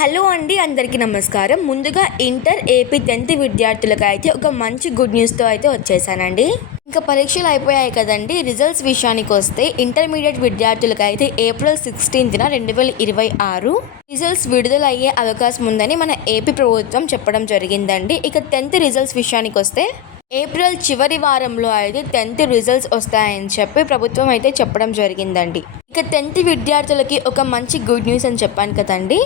Hello అండి, అందరికీ నమస్కారం. ముందుగా ఇంటర్ ఏపీ 10th విద్యార్థులకు అయితే ఒక మంచి గుడ్ న్యూస్తో అయితే వచ్చేసానండి. ఇంకా పరీక్షలు అయిపోయాయి కదండి. రిజల్ట్స్ విషయానికి వస్తే ఇంటర్మీడియట్ విద్యార్థులకు అయితే ఏప్రిల్ 16న 2026 రిజల్ట్స్ విడుదల అయ్యే అవకాశం ఉందని మన ఏపీ ప్రభుత్వం చెప్పడం జరిగిందండి. ఇక 10th రిజల్ట్స్ విషయానికి వస్తే ఏప్రిల్ చివరి వారంలో అయితే 10th రిజల్ట్స్ వస్తాయని చెప్పి ప్రభుత్వం అయితే చెప్పడం జరిగిందండి. ఇక 10th విద్యార్థులకి ఒక మంచి గుడ్ న్యూస్ అని చెప్పాను కదండి.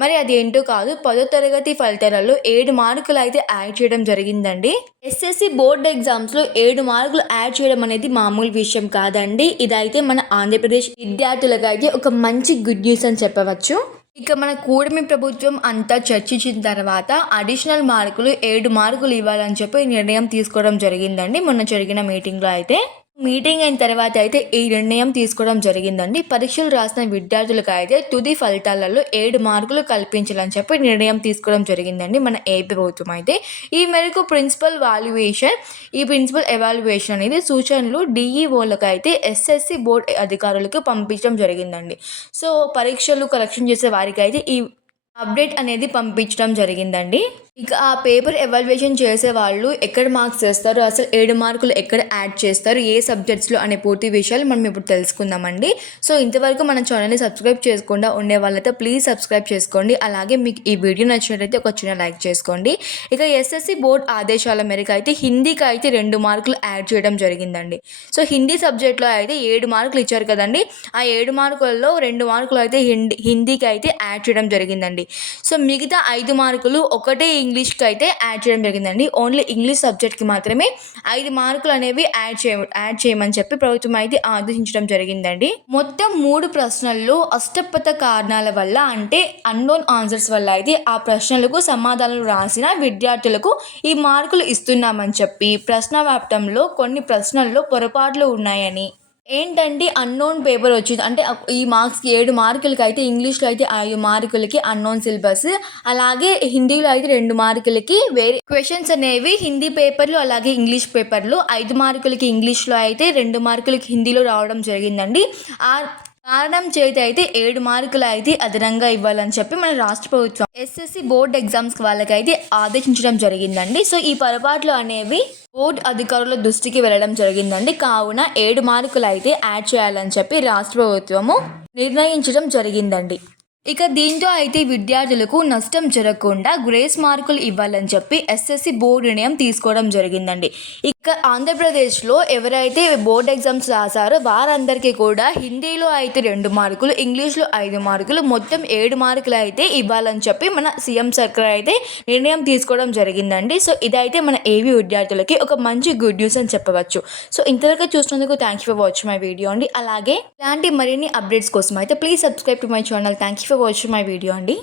మరి అది ఏంటో కాదు, 10వ తరగతి ఫలితాలలో 7 మార్కులు అయితే యాడ్ చేయడం జరిగిందండి. ఎస్ఎస్సి బోర్డ్ ఎగ్జామ్స్లో 7 మార్కులు యాడ్ చేయడం అనేది మామూలు విషయం కాదండి. ఇదైతే మన ఆంధ్రప్రదేశ్ విద్యార్థులకు అయితే ఒక మంచి గుడ్ న్యూస్ అని చెప్పవచ్చు. ఇక మన కూటమి ప్రభుత్వం అంతా చర్చించిన తర్వాత అడిషనల్ మార్కులు 7 మార్కులు ఇవ్వాలని చెప్పి నిర్ణయం తీసుకోవడం జరిగిందండి. మొన్న జరిగిన మీటింగ్లో అయితే మీటింగ్ అయిన తర్వాత అయితే ఈ నిర్ణయం తీసుకోవడం జరిగిందండి. పరీక్షలు రాసిన విద్యార్థులకు అయితే తుది ఫలితాలలో 7 మార్కులు కల్పించాలని చెప్పి నిర్ణయం తీసుకోవడం జరిగిందండి మన ఏపీ ప్రభుత్వం అయితే. ఈ మేరకు ప్రిన్సిపల్ ఎవాల్యుయేషన్ అనేది సూచనలు డిఈఓలకు అయితే ఎస్ఎస్సి బోర్డు అధికారులకు పంపించడం జరిగిందండి. సో పరీక్షలు కరెక్షన్ చేసే వారికి అయితే ఈ అప్డేట్ అనేది పంపించడం జరిగిందండి. ఇక ఆ పేపర్ ఎవాల్యుయేషన్ చేసే వాళ్ళు ఎక్కడ మార్క్స్ చేస్తారు, అసలు 7 మార్కులు ఎక్కడ యాడ్ చేస్తారు, ఏ సబ్జెక్ట్స్లో అనే పూర్తి విషయాలు మనం ఇప్పుడు తెలుసుకుందామండి. సో ఇంతవరకు మన ఛానల్ని సబ్స్క్రైబ్ చేయకుండా ఉండే వాళ్ళైతే ప్లీజ్ సబ్స్క్రైబ్ చేసుకోండి. అలాగే మీకు ఈ వీడియో నచ్చినట్లయితే ఒక చిన్న లైక్ చేసుకోండి. ఇక ఎస్ఎస్సి బోర్డ్ ఆదేశాల మేరకు అయితే హిందీకి అయితే 2 మార్కులు యాడ్ చేయడం జరిగిందండి. సో హిందీ సబ్జెక్ట్లో అయితే 7 మార్కులు ఇచ్చారు కదండి. ఆ 7 మార్కులలో 2 మార్కులు అయితే హిందీకి అయితే యాడ్ చేయడం జరిగిందండి. సో మిగతా 5 మార్కులు ఒకటే ఇంగ్లీష్కి అయితే యాడ్ చేయడం జరిగిందండి. ఓన్లీ ఇంగ్లీష్ సబ్జెక్ట్కి మాత్రమే 5 మార్కులు అనేవి యాడ్ చేయమని చెప్పి ప్రభుత్వం అయితే ఆదేశించడం జరిగిందండి. మొత్తం 3 ప్రశ్నల్లో అష్టపథ కారణాల వల్ల అంటే అన్నోన్ ఆన్సర్స్ వల్ల అయితే ఆ ప్రశ్నలకు సమాధానాలు రాసిన విద్యార్థులకు ఈ మార్కులు ఇస్తున్నామని చెప్పి ప్రశ్న వ్యాప్తంలో కొన్ని ప్రశ్నల్లో పొరపాట్లు ఉన్నాయని, ఏంటంటే అన్నోన్ పేపర్ వచ్చింది అంటే ఈ మార్క్స్కి 7 మార్కులకి అయితే ఇంగ్లీష్లో అయితే 5 మార్కులకి అన్నోన్ సిలబస్, అలాగే హిందీలో అయితే 2 మార్కులకి వేరే క్వశ్చన్స్ అనేవి హిందీ పేపర్లు అలాగే ఇంగ్లీష్ పేపర్లు, 5 మార్కులకి ఇంగ్లీష్లో అయితే 2 మార్కులకి హిందీలో రావడం జరిగిందండి. ఆ కారణం చేత అయితే 7 మార్కులు అయితే అదనంగా ఇవ్వాలని చెప్పి మన రాష్ట్ర ప్రభుత్వం ఎస్ఎస్సి బోర్డ్ ఎగ్జామ్స్ వాళ్ళకైతే ఆదేశించడం జరిగిందండి. సో ఈ పొరపాట్లు అనేవి బోర్డు అధికారుల దృష్టికి వెళ్ళడం జరిగిందండి. కావున 7 మార్కులు అయితే యాడ్ చేయాలని చెప్పి రాష్ట్ర ప్రభుత్వము నిర్ణయించడం జరిగిందండి. ఇక దీంతో అయితే విద్యార్థులకు నష్టం జరగకుండా గ్రేస్ మార్కులు ఇవ్వాలని చెప్పి ఎస్ఎస్సి బోర్డు నిర్ణయం తీసుకోవడం జరిగిందండి. ఇక ఆంధ్రప్రదేశ్లో ఎవరైతే బోర్డ్ ఎగ్జామ్స్ రాశారో వారందరికీ కూడా హిందీలో అయితే 2 మార్కులు, ఇంగ్లీష్లో 5 మార్కులు, మొత్తం 7 మార్కులు అయితే ఇవ్వాలని చెప్పి మన సీఎం సర్కార్ అయితే నిర్ణయం తీసుకోవడం జరిగిందండి. సో ఇదైతే మన ఏపీ విద్యార్థులకి ఒక మంచి గుడ్ న్యూస్ అని చెప్పవచ్చు. సో ఇంతవరకు చూసినందుకు thank you for watching my video అండి. అలాగే ఇలాంటి మరిన్ని అప్డేట్స్ కోసం అయితే please subscribe to my channel. Thank you for watching my video అండి.